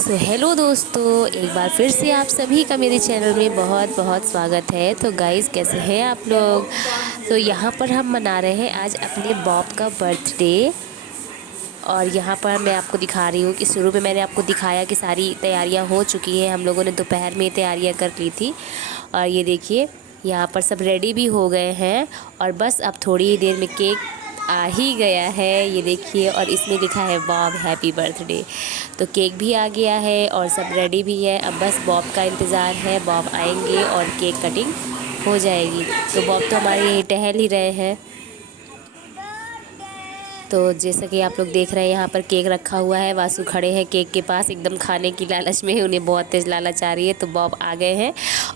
तो हेलो दोस्तों, एक बार फिर से आप सभी का मेरे चैनल में बहुत बहुत स्वागत है। तो गाइस, कैसे हैं आप लोग। तो यहाँ पर हम मना रहे हैं आज अपने बॉब का बर्थडे। और यहाँ पर मैं आपको दिखा रही हूँ कि शुरू में मैंने आपको दिखाया कि सारी तैयारियाँ हो चुकी हैं। हम लोगों ने दोपहर में तैयारियाँ कर ली थी। और ये देखिए, यहाँ पर सब रेडी भी हो गए हैं और बस अब थोड़ी ही देर में केक आ ही गया है। ये देखिए, और इसमें लिखा है बॉब हैप्पी बर्थडे। तो केक भी आ गया है और सब रेडी भी है। अब बस बॉब का इंतज़ार है। बॉब आएंगे और केक कटिंग हो जाएगी। तो बॉब तो हमारे यहीं टहल ही रहे हैं। तो जैसा कि आप लोग देख रहे हैं, यहाँ पर केक रखा हुआ है। वासु खड़े हैं केक के पास, एकदम खाने की लालच में है। उन्हें बहुत तेज़ लालच आ रही है। तो बॉब आ गए हैं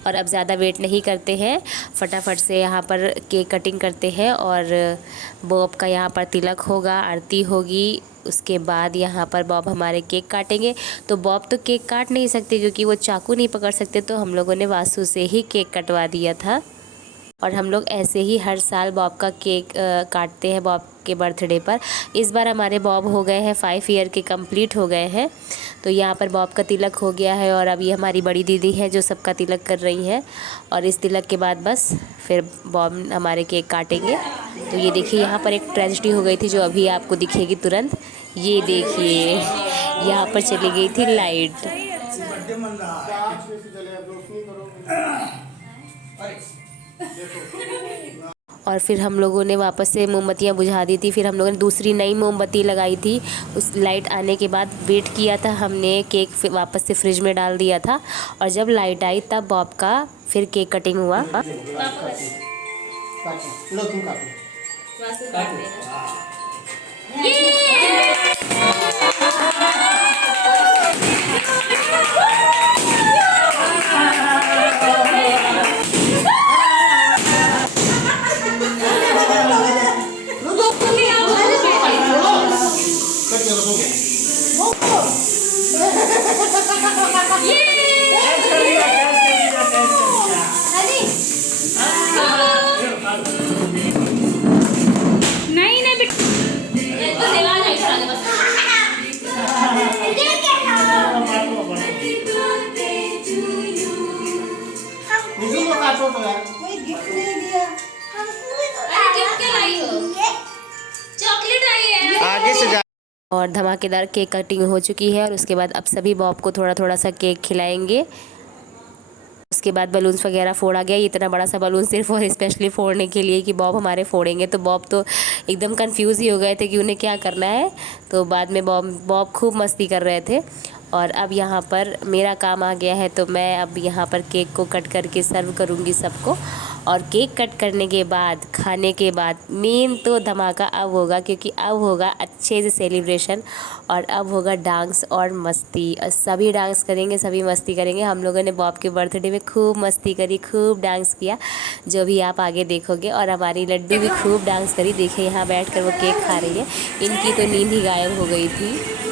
और अब ज़्यादा वेट नहीं करते हैं, फटाफट से यहाँ पर केक कटिंग करते हैं। और बॉब का यहाँ पर तिलक होगा, आरती होगी। उसके बाद यहाँ पर बॉब हमारे केक काटेंगे। तो बॉब तो केक काट नहीं सकते क्योंकि वो चाकू नहीं पकड़ सकते। तो हम लोगों ने वासु से ही केक कटवा दिया था। और हम लोग ऐसे ही हर साल बॉब का केक काटते हैं बॉब के बर्थडे पर। इस बार हमारे बॉब हो गए हैं 5 ईयर के, कंप्लीट हो गए हैं। तो यहाँ पर बॉब का तिलक हो गया है और अब ये हमारी बड़ी दीदी है जो सबका तिलक कर रही है। और इस तिलक के बाद बस फिर बॉब हमारे केक काटेंगे। तो ये देखिए, यहाँ पर एक ट्रेजेडी हो गई थी जो अभी आपको दिखेगी तुरंत। ये देखिए, यहाँ पर चली गई थी लाइट। और फिर हम लोगों ने वापस से मोमबत्तियाँ बुझा दी थी। फिर हम लोगों ने दूसरी नई मोमबत्ती लगाई थी। उस लाइट आने के बाद वेट किया था हमने, केक वापस से फ्रिज में डाल दिया था। और जब लाइट आई तब बॉब का फिर केक कटिंग हुआ। और धमाकेदार केक कटिंग हो चुकी है। और उसके बाद अब सभी बॉब को थोड़ा थोड़ा सा केक खिलाएंगे। उसके बाद बलून्स वगैरह फोड़ा गया। इतना बड़ा सा बलून सिर्फ और स्पेशली फोड़ने के लिए कि बॉब हमारे फोड़ेंगे। तो बॉब तो एकदम कंफ्यूज ही हो गए थे कि उन्हें क्या करना है। तो बाद में बॉब खूब मस्ती कर रहे थे। और अब यहाँ पर मेरा काम आ गया है। तो मैं अब यहाँ पर केक को कट करके सर्व करूँगी सबको। और केक कट करने के बाद, खाने के बाद मेन तो धमाका अब होगा, क्योंकि अब होगा अच्छे से सेलिब्रेशन। और अब होगा डांस और मस्ती। और सभी डांस करेंगे, सभी मस्ती करेंगे। हम लोगों ने बॉब के बर्थडे में खूब मस्ती करी, खूब डांस किया, जो भी आप आगे देखोगे। और हमारी लड्डू भी खूब डांस करी। देखिए, यहाँ बैठ कर वो केक खा रही है। इनकी तो नींद ही गायब हो गई थी।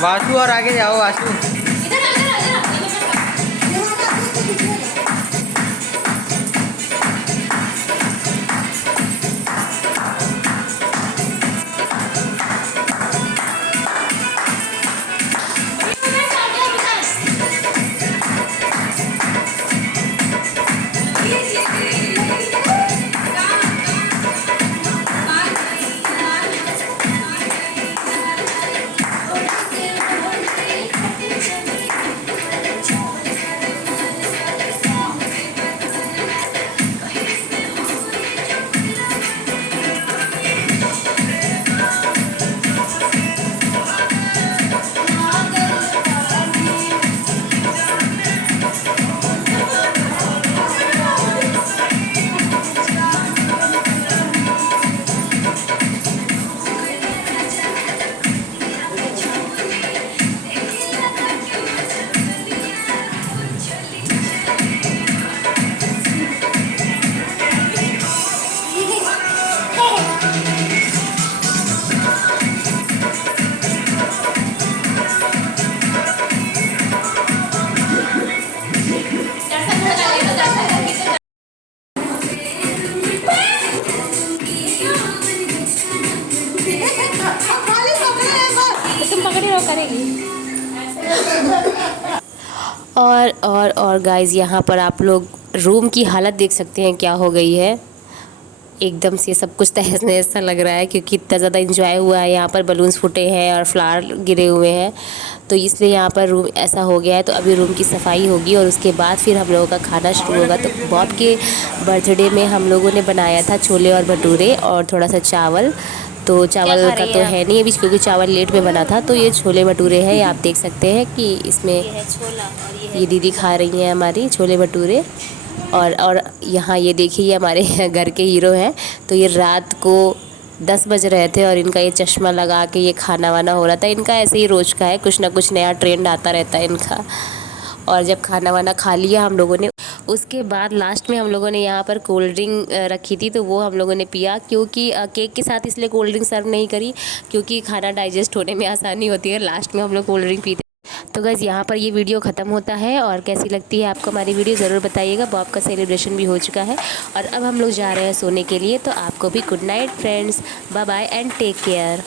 वासु और आगे जाओ वासु। तुम पकड़ी रहो करेगी। और गाइज़ यहाँ पर आप लोग रूम की हालत देख सकते हैं क्या हो गई है। एकदम से सब कुछ तहस नहस सा लग रहा है क्योंकि इतना ज़्यादा एंजॉय हुआ है। यहाँ पर बलून्स फूटे हैं और फ्लावर गिरे हुए हैं, तो इसलिए यहाँ पर रूम ऐसा हो गया है। तो अभी रूम की सफाई होगी और उसके बाद फिर हम लोगों का खाना शुरू होगा। तो बॉब के बर्थडे में हम लोगों ने बनाया था छोले और भटूरे और थोड़ा सा चावल। तो चावल का तो है नहीं अभी क्योंकि चावल लेट में बना था। तो ये छोले भटूरे हैं, आप देख सकते हैं कि इसमें ये है छोला और ये दीदी खा रही हैं हमारी छोले भटूरे। और यहाँ ये देखिए ये हमारे घर के हीरो हैं। तो ये रात को 10 बज रहे थे और इनका ये चश्मा लगा के ये खाना वाना हो रहा था। इनका ऐसे ही रोज़ का है, कुछ ना कुछ नया ट्रेंड आता रहता है इनका। और जब खाना वाना खा लिया हम लोगों ने, उसके बाद लास्ट में हम लोगों ने यहाँ पर कोल्ड ड्रिंक रखी थी तो वो हम लोगों ने पिया, क्योंकि केक के साथ इसलिए कोल्ड ड्रिंक सर्व नहीं करी क्योंकि खाना डाइजेस्ट होने में आसानी होती है। लास्ट में हम लोग कोल्ड ड्रिंक पीते। तो गाइज़ यहाँ पर ये वीडियो ख़त्म होता है और कैसी लगती है आपको हमारी वीडियो ज़रूर बताइएगा। बॉब का सेलिब्रेशन भी हो चुका है और अब हम लोग जा रहे हैं सोने के लिए। तो आपको भी good night friends, bye bye and take care.